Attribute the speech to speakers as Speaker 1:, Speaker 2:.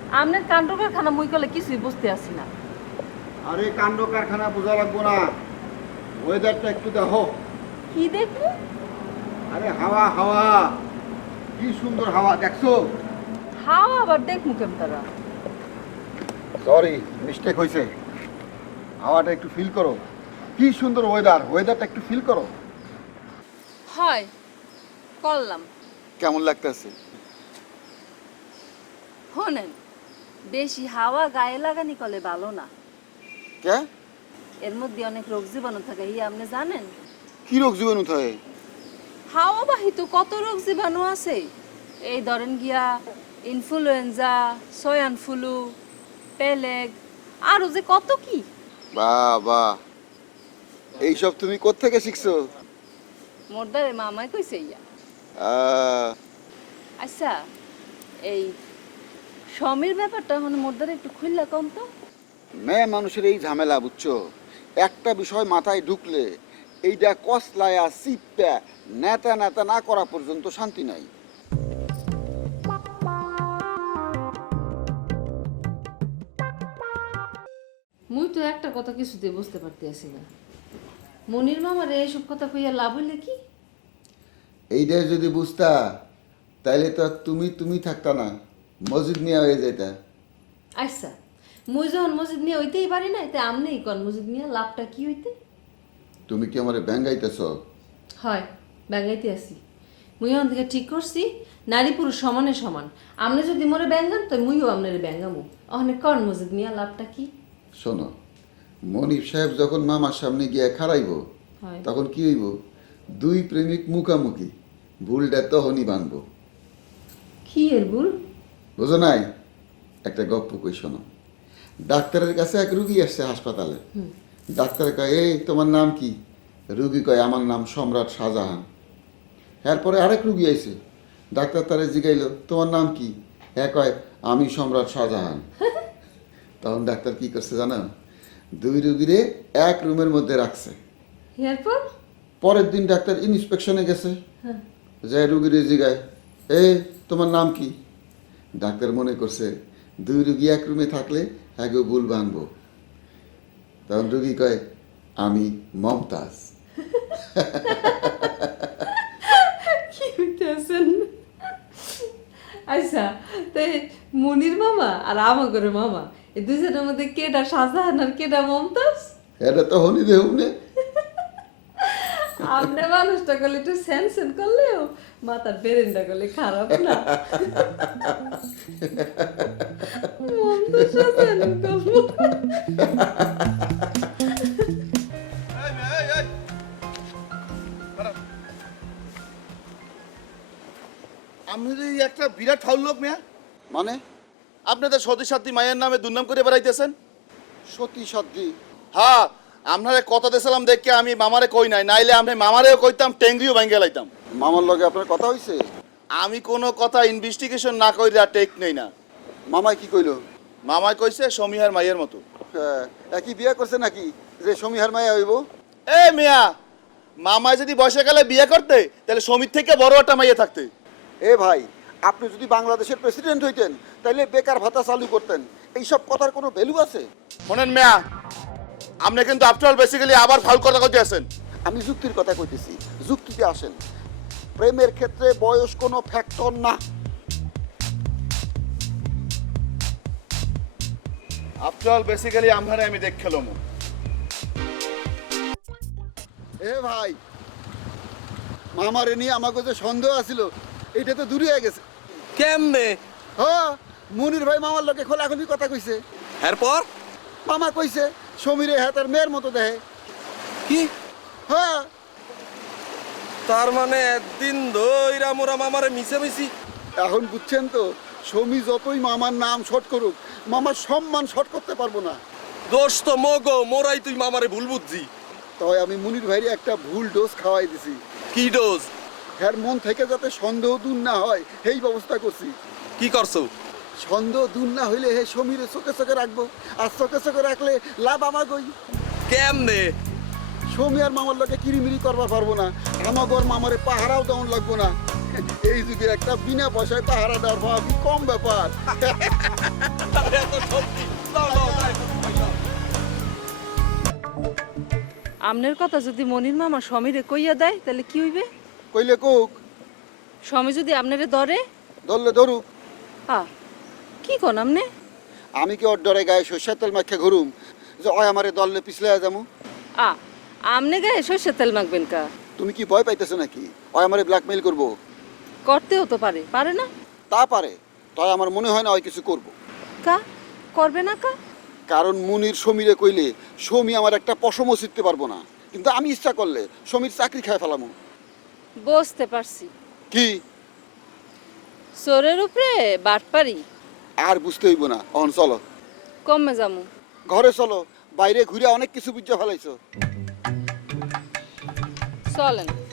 Speaker 1: আপনার কাণ্ড কারখানা মুই করলে কিছুই বুঝতে আসি না।
Speaker 2: আরে কাণ্ড কারখানা বোঝা লাগবো না, ওয়েদারটা একটু দেখো।
Speaker 1: কি দেখবো?
Speaker 2: আরে হাওয়া হাওয়া, কি সুন্দর হাওয়া দেখছো?
Speaker 1: হাওয়া আবার দেখবো কেমন তারা?
Speaker 2: সরি, মিস্টেক হয়েছে। হাওয়াটা একটু ফিল করো, কি সুন্দর ওয়েদার, ওয়েদারটা একটু ফিল করো।
Speaker 1: হয় করলাম।
Speaker 2: কেমন লাগতেছে?
Speaker 1: শোনেন, বেশি হাওয়া গায়ে লাগানি করলে ভালো না।
Speaker 2: কে?
Speaker 1: এর মধ্যে অনেক রোগ জীবাণু থাকে, আপনি জানেন?
Speaker 2: কি রোগ জীবাণু থাকে?
Speaker 1: হাওয়া বাহিত কত রোগ জীবাণু আছে। এই ধরেন গিয়া ইনফ্লুয়েঞ্জা, সোয়ান ফ্লু, পেলেগ, আরো যে কত কি।
Speaker 2: বাহ বাহ, এইসব তুমি কোত্থেকে শিখছো?
Speaker 1: মোরদারে মামাই কইছে ইয়া।
Speaker 2: আহ,
Speaker 1: আচ্ছা, এই সমীর ব্যাপারটা মানে মোরদারে একটু খুললা কম তো।
Speaker 2: মেয়ে মানুষের এই ঝামেলা বুঝছো, একটা বিষয় মাথায় ঢুকলে এইটা কসলায়া চিপ্পা নেতা নেতা না করা পর্যন্ত শান্তি নাই।
Speaker 1: মুই তো একটা কথা কিছুতে বুঝতে পারতেছি না, মনির মামারে এইসব কথা কইয়া লাভ হইলে কি?
Speaker 2: এইটা যদি বুঝতা তাইলে তো আর তুমি তুমি থাকতা না, মসজিদ নিয়ে হয়ে যেতা।
Speaker 1: আচ্ছা, মুই যখন মসজিদ নিয়ে হইতেই পারি না, এতে আমনেই কন মসজিদ নিয়ে লাভটা কি হইতে?
Speaker 2: তুমি কি আমারে ব্যাঙ্গাইতেছ?
Speaker 1: হয়, ব্যাঙ্গাইতে আসি। মুই এখন থেকে ঠিক করছি, নারী পুরুষ সমানে সমান। আপনি যদি মোরে ব্যাঙ্গান তো মুইও আপনার ব্যাঙ্গামু। অনেক কন মসজিদ নিয়ে লাভটা কি?
Speaker 2: শোনো, মনির সাহেব যখন মামার সামনে গিয়ে খাড়াইব
Speaker 1: হয়।
Speaker 2: তখন কি হইব? দুই প্রেমিক মুখামুখি, ভুলটা তখনই বানব।
Speaker 1: কি এর ভুল?
Speaker 2: বুঝো নাই? একটা গপ্প কই শোনো। ডাক্তারের কাছে এক রুগী আসছে হাসপাতালে। ডাক্তার কয়, এই তোমার নাম কি? রুগী কয়, আমার নাম সম্রাট শাহজাহান। এরপরে আরেক রুগী আইছে, ডাক্তার তারে জিগাইল, তোমার নাম কি? হ্যাঁ কয়, আমি সম্রাট শাহজাহান। তখন ডাক্তার কি করছে জানো? দুই রুগীরে এক রুমের মধ্যে রাখছে।
Speaker 1: এরপর?
Speaker 2: পরের দিন ডাক্তার ইন্সপেকশনে গেছে,
Speaker 1: হ্যাঁ।
Speaker 2: যে রুগীরে জিগায়, এই তোমার নাম কি? ডাক্তার মনে করছে দুই রুগী এক রুমে থাকলে আগে ভুল বানবো। তখন রুগী কয়, আমি মমতাজ।
Speaker 1: কি হইতেছেন? আচ্ছা, তাই মনির মামা আর আমাগর মামা এই দুজনের মধ্যে কেডা শাহজাহান আর কেডা মমতাজ?
Speaker 2: এটা তো হনি দেহুম নে।
Speaker 1: আপনি মানুষটা করলে একটু সেন করলেও মাথার বেরেন্ডা করলে খারাপ না। মমতাজ শাহজাহান করবো।
Speaker 3: আপনি যে একটা বিরাট ফাউল লোক মেয়া,
Speaker 2: মানে
Speaker 3: আপনাদের সতী সাথী মায়ের নামে দুর্নাম করে বেড়াইতেছেন।
Speaker 2: সতী সাধ্বী?
Speaker 3: হ্যাঁ, আপনারে কথা দিয়েছিলাম দেখে আমি মামারে কই নাই, নাইলে আমি মামারেও কইতাম, টেঙ্গিও ভেঙে লাইতাম।
Speaker 2: মামার লগে আপনার কথা হয়েছে?
Speaker 3: আমি কোনো কথা ইনভেস্টিগেশন না কইরা টেক নেই না।
Speaker 2: মামাই কি কইল?
Speaker 3: মামাই কইছে সমীহার মাইয়ের মতো।
Speaker 2: হ্যাঁ, একই বিয়ে করছে নাকি যে সমীহার মায়া হইব?
Speaker 3: এ মিয়া, মামাই যদি বয়সকালে বিয়ে করতে তাহলে সমীর থেকে বড় একটা মাইয়া থাকতে।
Speaker 2: এ ভাই, আপনি যদি বাংলাদেশের প্রেসিডেন্ট হইতেন তাইলে বেকার ভাতা চালু করতেন। এইসব কথার কোনো ভ্যালু আছে?
Speaker 3: শোনেন মিয়া, আপনি কিন্তু আফটার বেসিক্যালি আবার ফাউল কথা কইতে আছেন।
Speaker 2: আমি যুক্তির কথা কইতেছি, যুক্তিতে আসেন। প্রেমের ক্ষেত্রে বয়স কোনো ফ্যাক্টর না।
Speaker 3: আফটার বেসিক্যালি আমরারে আমি দেখ খেলম।
Speaker 2: এ ভাই, মামারে নিয়ে আমাকে যে সন্দেহ আছিল এটা তো দূরে হয়ে গেছে।
Speaker 4: কেমনে?
Speaker 2: হ্যাঁ, মুনির ভাই মামার লোকে খোলাখুলি কথা কইছে।
Speaker 4: এরপর
Speaker 2: মামা কইছে সমীরে হাতের মেয়ের মতো দেহে।
Speaker 4: কি?
Speaker 2: হ্যাঁ,
Speaker 4: তার মানে একদিন ধইরা মোরা মামারে মিশামিশি।
Speaker 2: এখন বুঝছেন তো, সমী যতই মামার নাম শর্ট করুক, মামার সম্মান শর্ট করতে পারবো না।
Speaker 4: দোষ তো মগো, মোরাই তুই মামারে ভুল বুঝছি।
Speaker 2: তাই আমি মুনির ভাইরে একটা ভুল ডোজ খাওয়াই দিছি।
Speaker 4: কি ডোজ?
Speaker 2: হ্যার মন থেকে যাতে সন্দেহ দূর না হয় এই ব্যবস্থা করছি।
Speaker 4: কি করছো?
Speaker 2: সন্দেহ দূর না হইলে হে সমীরে চোখে চোখে রাখবো, আর চোখে চোখে রাখলে লাভ আমাগই।
Speaker 4: কেমনে?
Speaker 2: সমী আর মামার লোকে কিরিমিরি করবার পারবো না, আমাগর মামারে পাহারাও দেওয়ান লাগবো না। এই যুগে একটা বিনা পয়সায় পাহারা দেওয়ার পাওয়া কি কম ব্যাপার?
Speaker 4: এত সত্যি দাও দাও দাও পয়সা
Speaker 1: আমনের কথা যদি মনির মামা সমীরে কইয়া দেয় তাহলে কি হইবে?
Speaker 2: কইলে কোক,
Speaker 1: সমী যদি আপনারে ধরে?
Speaker 2: ধরলে ধরুক।
Speaker 1: কি কোন আমনে?
Speaker 2: আমি কি ওর ডরে গায়ে সর্ষের তেল মাখে ঘুরুম যে ওই আমারে দললে পিছলে যাবো?
Speaker 1: আমনে গায়ে সর্ষের তেল মাখবেন কা?
Speaker 2: তুমি কি ভয় পাইতেছো নাকি ওই আমারে ব্ল্যাকমেইল করবো?
Speaker 1: করতেও তো পারে, পারে না?
Speaker 2: তা পারে, তাই আমার মনে হয় না ওই কিছু করবো।
Speaker 1: কা করবে না কা?
Speaker 2: কারণ মুনির সমীরে কইলে সমী আমার একটা পশমও ছিটতে পারবো না, কিন্তু আমি ইচ্ছা করলে সমীর চাকরি খায় ফেলামু।
Speaker 1: বুঝতে পারছি।
Speaker 2: কি?
Speaker 1: চোরের উপরে বাটপারি।
Speaker 2: আর বুঝতে হইব না, অন চলো
Speaker 1: কমে যামু।
Speaker 2: ঘরে চলো, বাইরে ঘুরে অনেক কিছু বুঝে ফেলাইছো।
Speaker 1: চলেন।